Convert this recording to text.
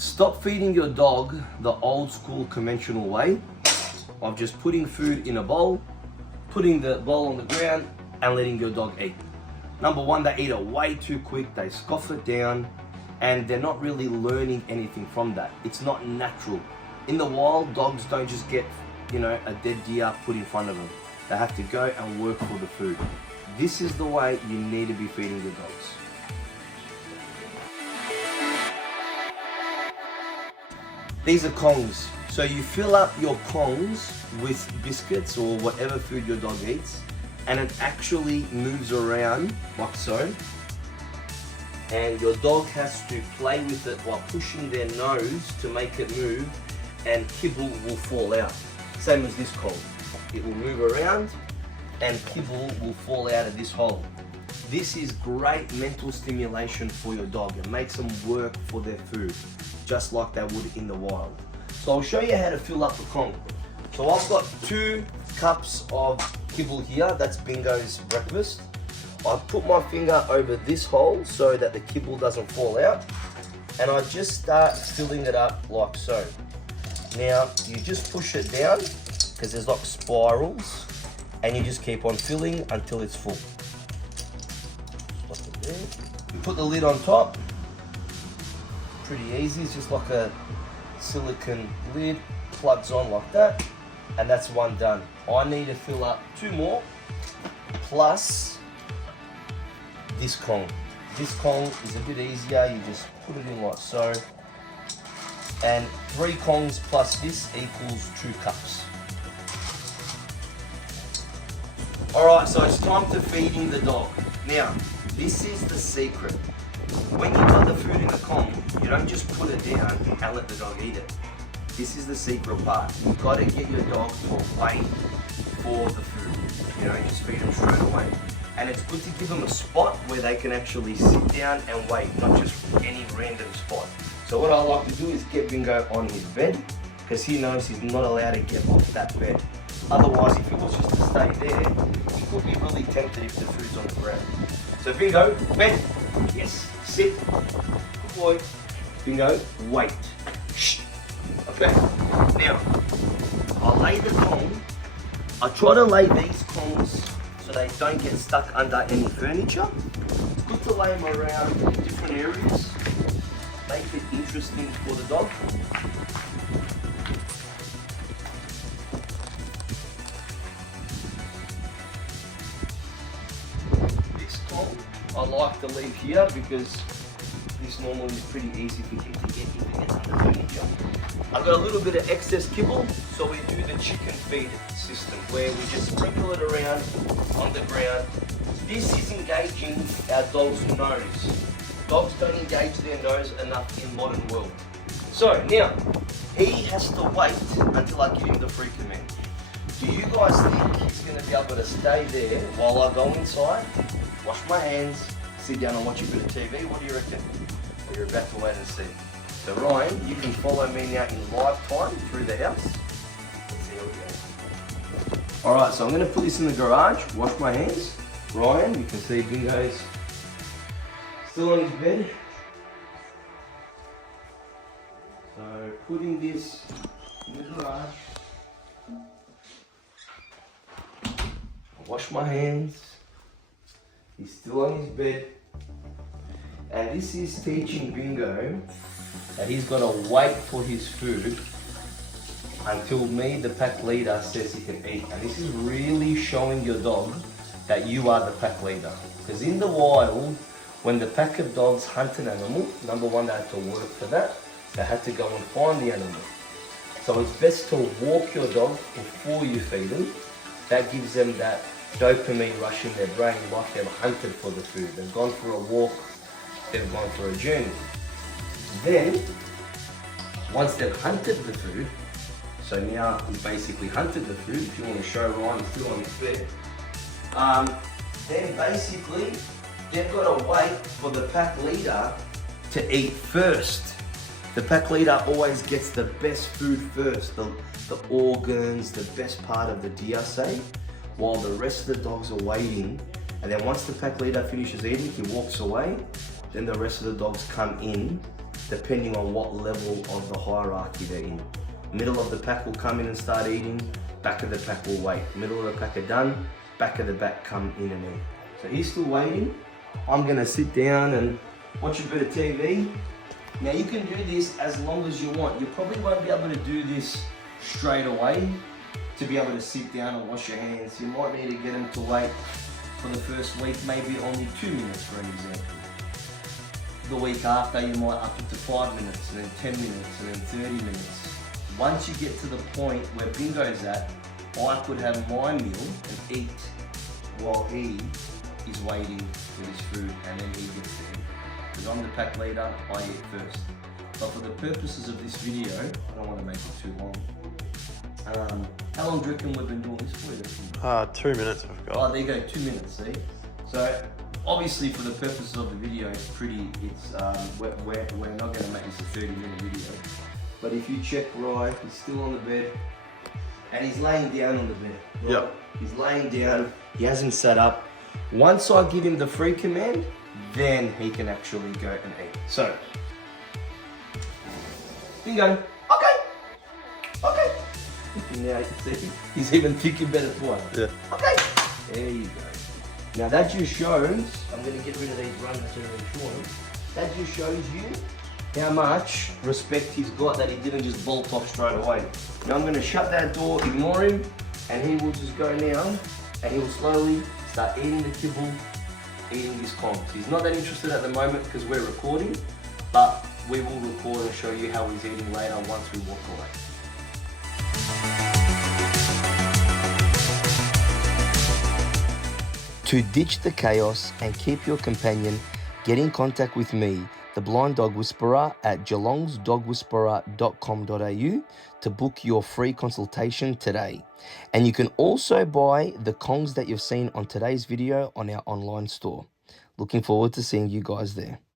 Stop feeding your dog the old school conventional way of just putting food in a bowl, putting the bowl on the ground and letting your dog eat. Number one, they eat it way too quick, they scoff it down, and they're not really learning anything from that. It's not natural. In the wild, dogs don't just get, a dead deer put in front of them. They have to go and work for the food. This is the way you need to be feeding your dogs. These are kongs. So you fill up your kongs with biscuits or whatever food your dog eats, and it actually moves around like so. And your dog has to play with it while pushing their nose to make it move, and kibble will fall out. Same as this kong. It will move around and kibble will fall out of this hole. This is great mental stimulation for your dog. It makes them work for their food, just like they would in the wild. So I'll show you how to fill up the kong. So I've got 2 cups of kibble here. That's Bingo's breakfast. I put my finger over this hole so that the kibble doesn't fall out, and I just start filling it up like so. Now you just push it down because there's like spirals, and you just keep on filling until it's full. You put the lid on top. Pretty easy. It's just like a silicone lid, plugs on like that, and that's one done. I need to fill up 2 more plus this kong. This kong is a bit easier. You just put it in like so, and 3 kongs plus this equals 2 cups. Alright, so it's time to feeding the dog. Now, this is the secret. When you put the food in the kong, you don't just put it down and let the dog eat it. This is the secret part. You've got to get your dog to wait for the food. Just feed them straight away. And it's good to give them a spot where they can actually sit down and wait, not just any random spot. So what I like to do is get Bingo on his bed, because he knows he's not allowed to get off that bed. Otherwise, if he was just to stay there, he could be really tempted if the food's on the ground. So Bingo, bed, yes, sit, good boy. Bingo, wait, shh. Okay, now, I lay the kong. I try to lay these kongs so they don't get stuck under any furniture. It's good to lay them around different areas, make it interesting for the dog. This kong I like to leave here because this normally is pretty easy for him to get if he gets under furniture. I've got a little bit of excess kibble, so we do the chicken feed system where we just sprinkle it around on the ground. This is engaging our dog's nose. Dogs don't engage their nose enough in modern world. So now, he has to wait until I give him the free command. Do you guys think he's going to be able to stay there while I go inside, wash my hands, sit down and watch a bit of TV? What do you reckon? Well, you're about to wait and see. So Ryan, you can follow me now in live time through the house. Let's see how we go. Alright, so I'm going to put this in the garage, wash my hands. Ryan, you can see Bingo's still on his bed. So putting this in the garage. Wash my hands. He's still on his bed. And this is teaching Bingo that he's got to wait for his food until me, the pack leader, says he can eat. And this is really showing your dog that you are the pack leader. Because in the wild, when the pack of dogs hunt an animal, number one, they have to work for that. They have to go and find the animal. So it's best to walk your dog before you feed them. That gives them that dopamine rush in their brain, like they've hunted for the food. They've gone for a walk, they've gone for a journey. Then, once they've hunted the food, so now he's basically hunted the food, if you want to show Ryan, he's still on his bed. Then basically, they've got to wait for the pack leader to eat first. The pack leader always gets the best food first, the organs, the best part of the deer, say, while the rest of the dogs are waiting. And then once the pack leader finishes eating, he walks away. Then the rest of the dogs come in depending on what level of the hierarchy they're in. Middle of the pack will come in and start eating, back of the pack will wait. Middle of the pack are done, back of the pack come in and eat. So he's still waiting. I'm gonna sit down and watch a bit of TV. Now you can do this as long as you want. You probably won't be able to do this straight away to be able to sit down and wash your hands. You might need to get them to wait for the first week, maybe only 2 minutes for an example. The week after you might up it to 5 minutes, and then 10 minutes, and then 30 minutes. Once you get to the point where Bingo's at, I could have my meal and eat while he is waiting for his food, and then he gets to eat. Because I'm the pack leader, I eat first. But for the purposes of this video, I don't want to make it too long. How long do you reckon we've been doing this for? 2 minutes I've got. Oh, there you go, 2 minutes, see? So, obviously for the purposes of the video, we're not going to make this a 30-minute video. But if you check right, he's still on the bed, and he's laying down on the bed. Right? Yep. He's laying down, he hasn't sat up. Once I give him the free command, then he can actually go and eat. So, Bingo, okay. Now you can see, he's even thinking better twice. Yeah. Okay, there you go. Now that just shows, I'm going to get rid of these runners so they're short. That just shows you how much respect he's got that he didn't just bolt off straight away. Now I'm going to shut that door, ignore him, and he will just go now, and he will slowly start eating the kibble, eating his comps. He's not that interested at the moment because we're recording, but we will record and show you how he's eating later once we walk away. To ditch the chaos and keep your companion, get in contact with me, the Blind Dog Whisperer, at geelongsdogwhisperer.com.au to book your free consultation today. And you can also buy the Kongs that you've seen on today's video on our online store. Looking forward to seeing you guys there.